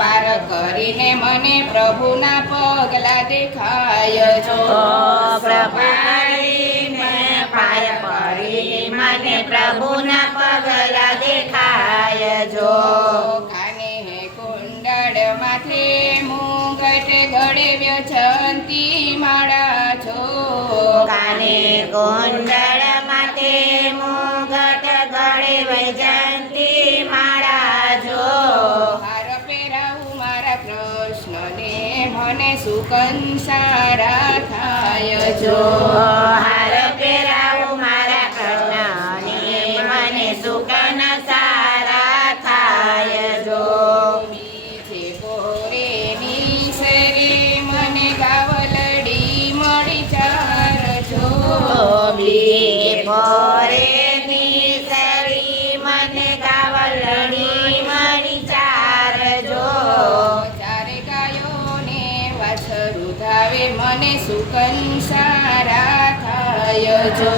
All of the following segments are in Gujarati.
પાર કરીને મને પ્રભુના પગલા દેખાય જો પ્રભારીને પાર કરી મને પ્રભુના પગલા દેખાય જો કાને કુંડળ માથે મુગટ ગળે વ્યજંતી માળા જો કાને કુંડળ માથે મુગટ ગળે વૈજયંતી માળા જો હાર પહેરાવું મારા કૃષ્ણને મને સુકંસારા થાય જો હાર પહેરાવું મારા કૃષ્ણને મને સુકન સારા થાય જો બીજે પોરે નિસરે મને ગાવલડી મળી ચાર જો બીજે પોરે નિસરી મને ગાવલડી મળી ચાર જો ચારે ગાયોને વાછરું ધાવે મને સુકંસારા થાય જો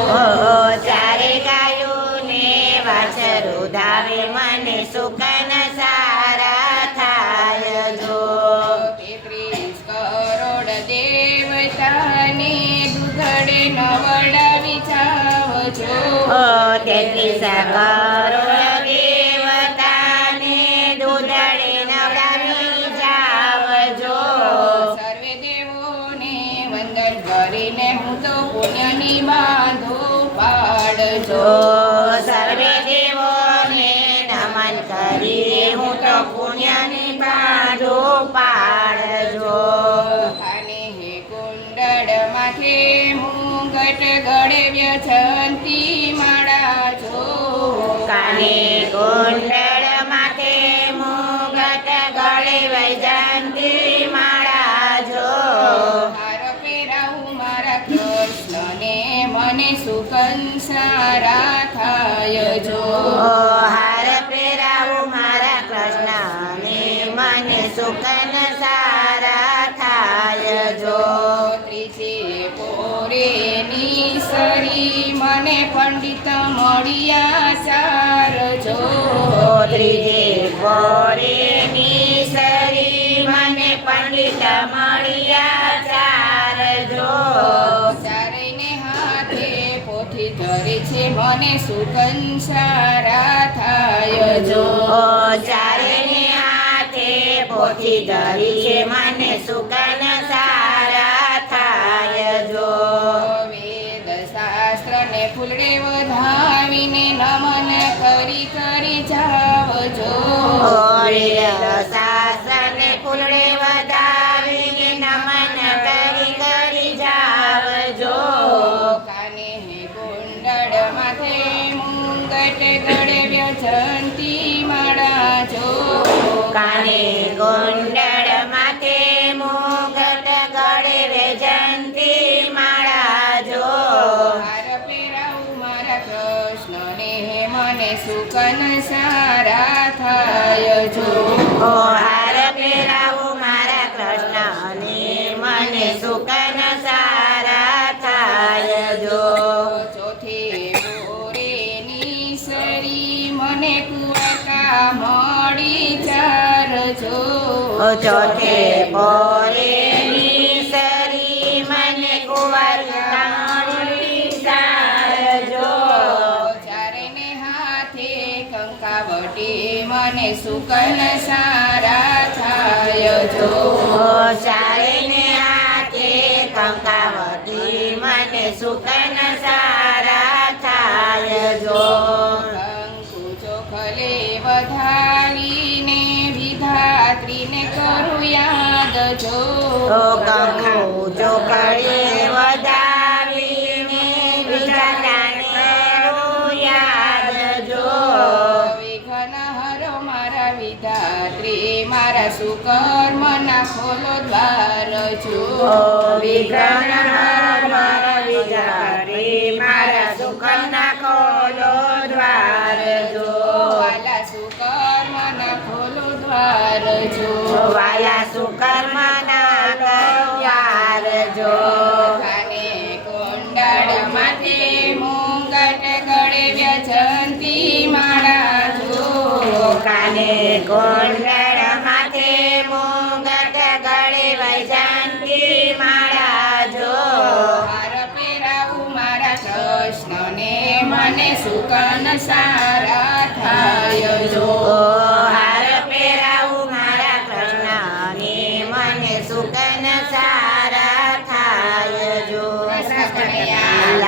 ચારે ગાયોને વાછરું ધાવે મને સુકન સારા થાય જો 33 કરોડ દેવતાને દુધડે નવડાવી જાવજો 33 કરોડ દેવતાને દૂધડે નવડાવી જાવજો સર્વે દેવોને વંદન કરીને હું તો પુણ્યની બાંધો પાડજો સર્વે દેવોને નમન કરી હું તો પુણ્યની બાંધો પાડજો કાને હે કુંડળ માથે મુગટ ગળે વ્યજંતી માળા જો કાને કુંડળ માથે મુગટ ગળે વૈજયંતી માળા જો હાર પહેરાવું મારા કૃષ્ણને મને સુકંસારા થાય જો હાર પહેરાવું મારા કૃષ્ણને મને સુકન સારા થાય જો ત્રીજે પોરે નિસરી મને પંડિત મળ્યા ચાર જો ત્રીજે પોરે નિસરી મને પંડિત મળ્યા ચાર જો ચારેયને હાથે પોથી ધરે છે મને સુકંસારા થાય જો ચારેને હાથે પોથી ધરી છે મને સુકન સારા થાય જો વેદ શાસ્ત્ર ને ફૂલડે વધાવીને નમન કરી કરી જાવજો વેદ શાસ્ત્રને ફૂલડે વધાવીને નમન કરી કરી જાવજો કાને હે કુંડળ માથે મુગટ ગળે વ્યજંતી માળા જો કાને કુંડળ માથે મુગટ ગળે વૈજયંતી માળા જો હાર પહેરાવું મારા કૃષ્ણને મને સુકન સારા થાય જો હાર પહેરાવું મારા કૃષ્ણને મને સુકન સારા થાય જો ચોથી પોરે નિસરી મને કુવાકા મળી ચાર જો ચોથે પોરે નિસરી મને કુંવર કામળી સારજો ચારેને હાથે કંકાવટી મને સુકન સારા થાય જો ચારેને હાથે કંકાવટી મને સુકન સારા થાય જો કંકુ ચોખલે વધાવીને વિધાત્રીને કરું યાદ જો કંકુ ચોખડે વધાવીને વિધાતાને યાદ જો વિઘ્ન હરો મારા વિધાત્રી મારા સુકર્મના ખોલો દ્વાર જો વિઘ્ન મારા વિધાત્રી મારા સુખના ખોલો દ્વાર જો વાલા સુકર્મના ખોલો દ્વાર જો વાલા સુકર્મના દ્વાર જો કાને કુંડળ માથે મુગટ ગળે વ્યજંતી માળા જો કાને કુંડળ માથે સુકન સારા થાય જો ઓ હાર પહેરાવું મારા કૃષ્ણની મને સુકન સારા થાય જો કૃષ્ણ કનૈયા